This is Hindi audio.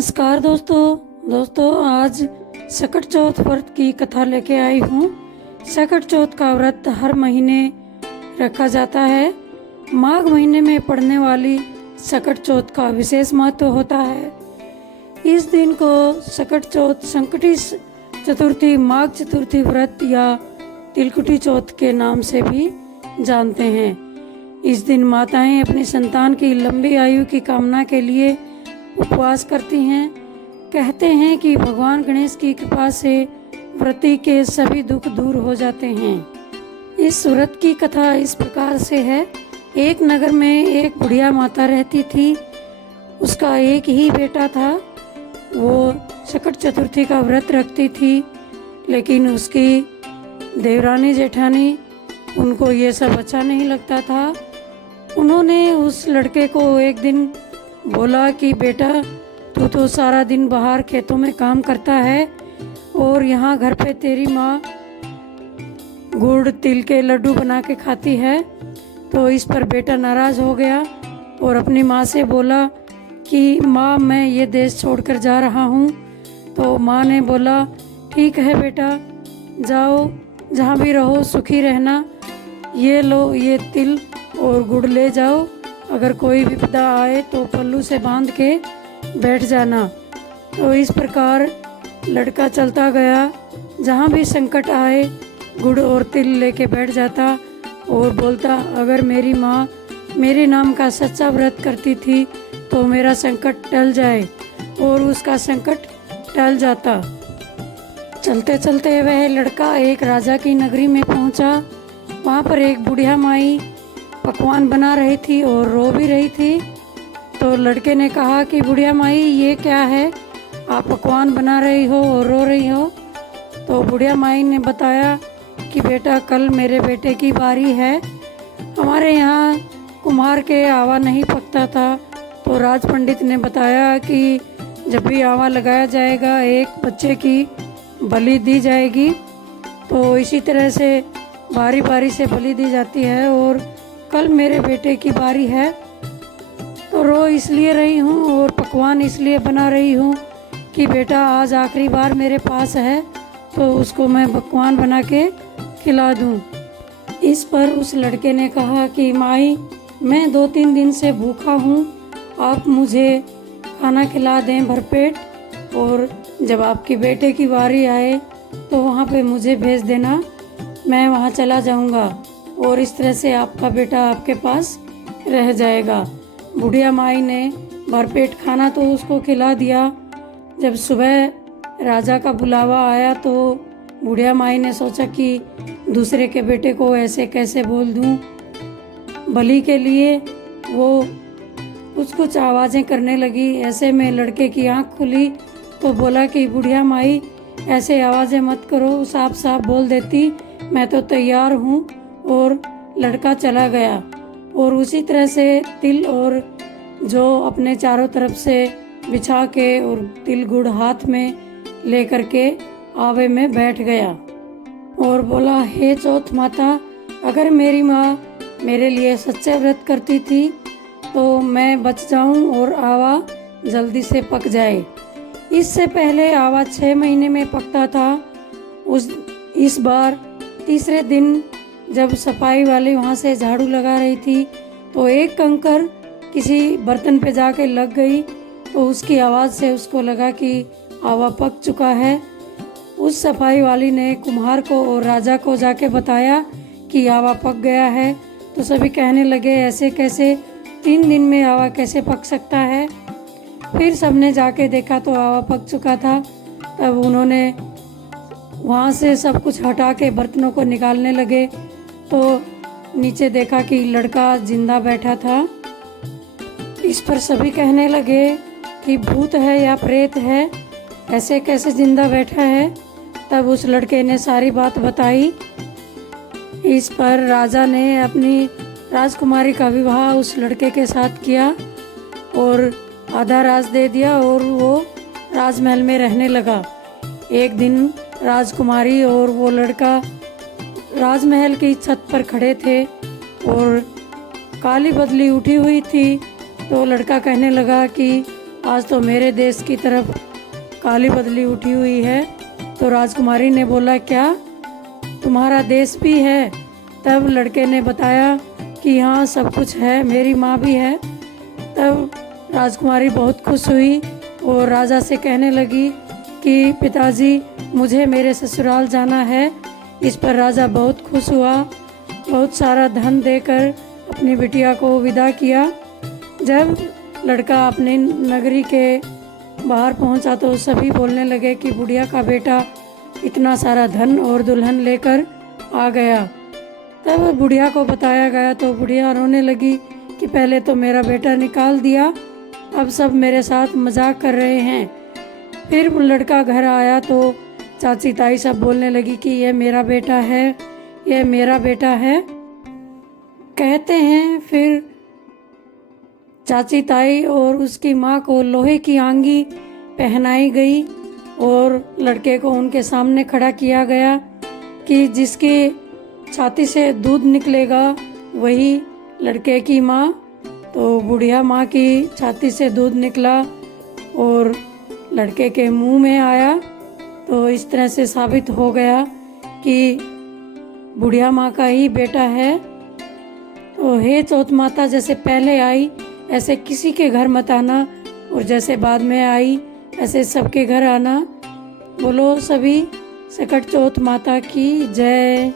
नमस्कार दोस्तों आज सकट चौथ व्रत की कथा लेके आई हूँ। सकट चौथ का व्रत हर महीने रखा जाता है। माघ महीने में पड़ने वाली सकट चौथ का विशेष महत्व होता है। इस दिन को सकट चौथ, संकटी चतुर्थी, माघ चतुर्थी व्रत या तिलकुटी चौथ के नाम से भी जानते हैं। इस दिन माताएं अपनी संतान की लंबी आयु की कामना के लिए उपवास करती हैं। कहते हैं कि भगवान गणेश की कृपा से व्रती के सभी दुख दूर हो जाते हैं। इस व्रत की कथा इस प्रकार से है। एक नगर में एक बुढ़िया माता रहती थी। उसका एक ही बेटा था। वो सकट चतुर्थी का व्रत रखती थी, लेकिन उसकी देवरानी जेठानी उनको ये सब अच्छा नहीं लगता था। उन्होंने उस लड़के को एक दिन बोला कि बेटा, तू तो सारा दिन बाहर खेतों में काम करता है और यहाँ घर पे तेरी माँ गुड़ तिल के लड्डू बना के खाती है। तो इस पर बेटा नाराज़ हो गया और अपनी माँ से बोला कि माँ, मैं ये देश छोड़कर जा रहा हूँ। तो माँ ने बोला, ठीक है बेटा, जाओ, जहाँ भी रहो सुखी रहना। ये लो, ये तिल और गुड़ ले जाओ। अगर कोई विपदा आए तो पल्लू से बांध के बैठ जाना। तो इस प्रकार लड़का चलता गया। जहाँ भी संकट आए गुड़ और तिल लेके बैठ जाता और बोलता, अगर मेरी माँ मेरे नाम का सच्चा व्रत करती थी तो मेरा संकट टल जाए, और उसका संकट टल जाता। चलते चलते वह लड़का एक राजा की नगरी में पहुँचा। वहाँ पर एक बुढ़िया माई पकवान बना रही थी और रो भी रही थी। तो लड़के ने कहा कि बुढ़िया माई, ये क्या है, आप पकवान बना रही हो और रो रही हो? तो बुढ़िया माई ने बताया कि बेटा, कल मेरे बेटे की बारी है। हमारे यहाँ कुम्हार के आवा नहीं पकता था, तो राज पंडित ने बताया कि जब भी आवा लगाया जाएगा एक बच्चे की बलि दी जाएगी। तो इसी तरह से बारी बारी से बलि दी जाती है, और कल मेरे बेटे की बारी है। तो रो इसलिए रही हूँ और पकवान इसलिए बना रही हूँ कि बेटा आज आखिरी बार मेरे पास है, तो उसको मैं पकवान बना के खिला दूँ। इस पर उस लड़के ने कहा कि माई, मैं 2-3 दिन से भूखा हूँ, आप मुझे खाना खिला दें भरपेट, और जब आपके बेटे की बारी आए तो वहाँ पे मुझे भेज देना, मैं वहाँ चला जाऊँगा, और इस तरह से आपका बेटा आपके पास रह जाएगा। बुढ़िया माई ने भरपेट खाना तो उसको खिला दिया। जब सुबह राजा का बुलावा आया तो बुढ़िया माई ने सोचा कि दूसरे के बेटे को ऐसे कैसे बोल दूं। बलि के लिए वो कुछ आवाज़ें करने लगी। ऐसे में लड़के की आंख खुली तो बोला कि बुढ़िया माई, ऐसे आवाज़ें मत करो, साफ साफ बोल देती मैं तो तैयार हूँ। और लड़का चला गया, और उसी तरह से तिल और जो अपने चारों तरफ से बिछा के और तिल गुड़ हाथ में ले करके आवे में बैठ गया और बोला, हे चौथ माता, अगर मेरी माँ मेरे लिए सच्चा व्रत करती थी तो मैं बच जाऊं और आवा जल्दी से पक जाए। इससे पहले आवा 6 महीने में पकता था। इस बार तीसरे दिन जब सफाई वाली वहाँ से झाड़ू लगा रही थी तो एक कंकर किसी बर्तन पे जाके लग गई, तो उसकी आवाज़ से उसको लगा कि आवा पक चुका है। उस सफाई वाली ने कुम्हार को और राजा को जाके बताया कि आवा पक गया है। तो सभी कहने लगे, ऐसे कैसे, 3 दिन में आवा कैसे पक सकता है? फिर सबने जाके देखा तो आवा पक चुका था। तब उन्होंने वहाँ से सब कुछ हटा के बर्तनों को निकालने लगे तो नीचे देखा कि लड़का जिंदा बैठा था। इस पर सभी कहने लगे कि भूत है या प्रेत है, ऐसे कैसे जिंदा बैठा है? तब उस लड़के ने सारी बात बताई। इस पर राजा ने अपनी राजकुमारी का विवाह उस लड़के के साथ किया और आधा राज दे दिया, और वो राजमहल में रहने लगा। एक दिन राजकुमारी और वो लड़का राजमहल की छत पर खड़े थे और काली बदली उठी हुई थी। तो लड़का कहने लगा कि आज तो मेरे देश की तरफ काली बदली उठी हुई है। तो राजकुमारी ने बोला, क्या तुम्हारा देश भी है? तब लड़के ने बताया कि हाँ, सब कुछ है, मेरी माँ भी है। तब राजकुमारी बहुत खुश हुई और राजा से कहने लगी कि पिताजी, मुझे मेरे ससुराल जाना है। इस पर राजा बहुत खुश हुआ, बहुत सारा धन देकर अपनी बिटिया को विदा किया। जब लड़का अपने नगरी के बाहर पहुंचा तो सभी बोलने लगे कि बुढ़िया का बेटा इतना सारा धन और दुल्हन लेकर आ गया। तब बुढ़िया को बताया गया तो बुढ़िया रोने लगी कि पहले तो मेरा बेटा निकाल दिया, अब सब मेरे साथ मजाक कर रहे हैं। फिर लड़का घर आया तो चाची ताई सब बोलने लगी कि ये मेरा बेटा है, ये मेरा बेटा है। कहते हैं फिर चाची ताई और उसकी माँ को लोहे की आंगी पहनाई गई और लड़के को उनके सामने खड़ा किया गया कि जिसकी छाती से दूध निकलेगा वही लड़के की माँ। तो बुढ़िया माँ की छाती से दूध निकला और लड़के के मुंह में आया। तो इस तरह से साबित हो गया कि बुढ़िया माँ का ही बेटा है। तो हे चौथ माता, जैसे पहले आई ऐसे किसी के घर मत आना, और जैसे बाद में आई ऐसे सबके घर आना। बोलो सभी सकट चौथ माता की जय।